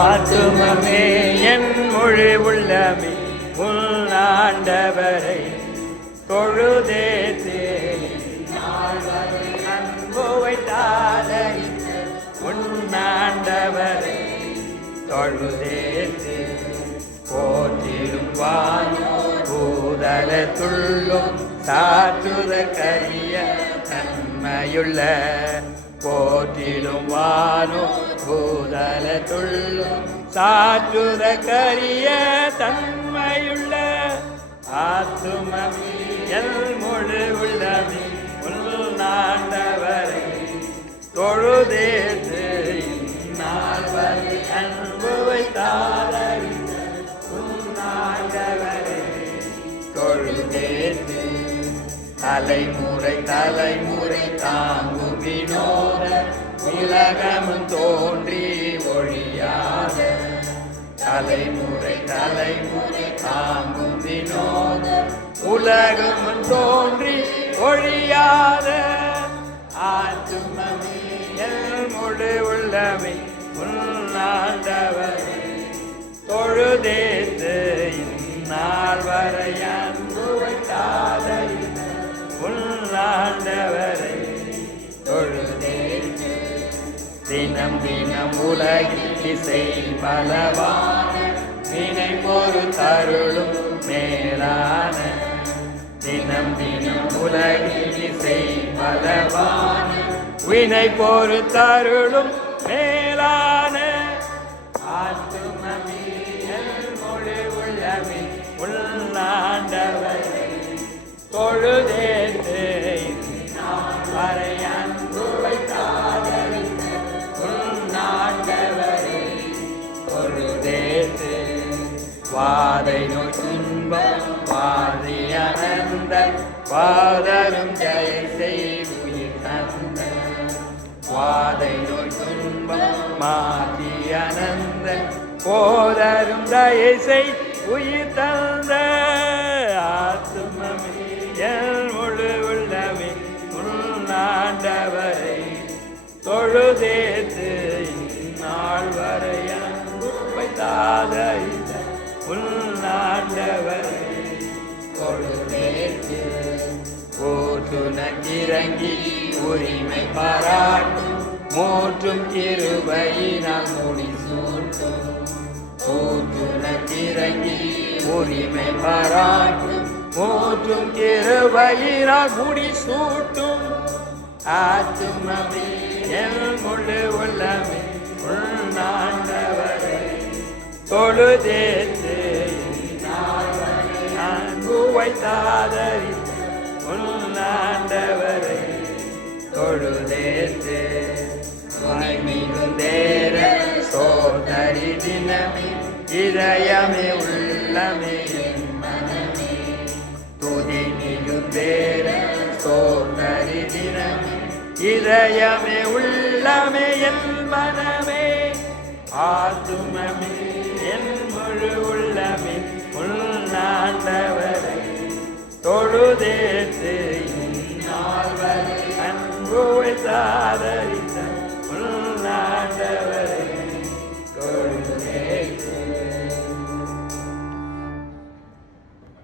ஆத்துமமே என் மொழி உள்ளமே உள்நாண்டவரை தொழுதேத்தே அன்பு வைத்தாலே உன்னாண்டவரை தொழுதேத்து போற்றிடும் வானோ பூதல துள்ளும் சாற்றுத கரிய தன்மையுள்ள போற்றிடும் வானோ பூதல துள்ளும் சாற்றுத கரிய தன்மையுள்ள ஆத்துமமியல் முழு உள்ளமே உள்நாண்டவரை தொழுதேத்து இந்நாள் வரை அன்பு வைத்தாரித்த உன்னாண்டவரை தொழுதேத்து தலைமுறை தலைமுறை தாங்கும் வினோத உலகமும் தோன்றி ஒழியாத தலைமுறை தலைமுறை தாங்கும் வினோத உலகமும் தோன்றி ஒழியாத ஆத்துமமே முழு உள்ளமை உன்னாண்டவரை தொழுதேத்து இந்நாள் வரை அன்பு வைத்தாரித்த உன்னாண்டவரை தொழுதேத்து தினம் தினம் உலகில் இசை பலவான வினை பொறு தருளும் மேலான தினம் தினம் உலகில் இசை பலவான வினை பொறு தருளும் மேலான ஆத்துமமியல் மொழி உள்ளமே உள்நாண்டவரை தொழுதேத்து வரை அன்பு வைத்தாரித்த உள்நாண்டவரை தொழுதேத்து வாதை நோய் துன்பம் வாதி அனந்த வாதரும் ஜெய செய்வுயிர் தந்த வாதை நோய் துன்பம் மாதி அனந்த போதரும் தயை செய் உயிர் தந்த ஆத்துமமே என் முழு உள்ளமே உள்நாண்டவரை தொழுதேத்து இந்நாள் வரை அன்பு வைத்தாரித்த உள்நாண்டவரை தொழுதேத்து போற்றுனக்கிறங்கி உரிமை பாராட்டும் மூற்றும் கிருபையினால் முடிசூட்டும் போற்றுனக்கிறங்கி உரிமை பாராட்டும் மூற்றும் கிருபையினால் முடிசூட்டும் ஆத்துமமே என் முழு உள்ளமே உள்நாண்டவரை தொழுதேத்து அன்பு வைத்தாரித்த உள்நாண்டவரை தொழுதேத்து மிகுந்தேர சோதரி தினமே இதயமே உள்ளமே மனமே துதி மிகுந்தேர சோதரி தினமே இதயமே உள்ளமே என் மனமே ஆத்துமமே என் முழு உள்ளமே உள்நாண்டவரை தொழுதேத்து இந்நாள் வரை அன்பு வைத்தாரித்த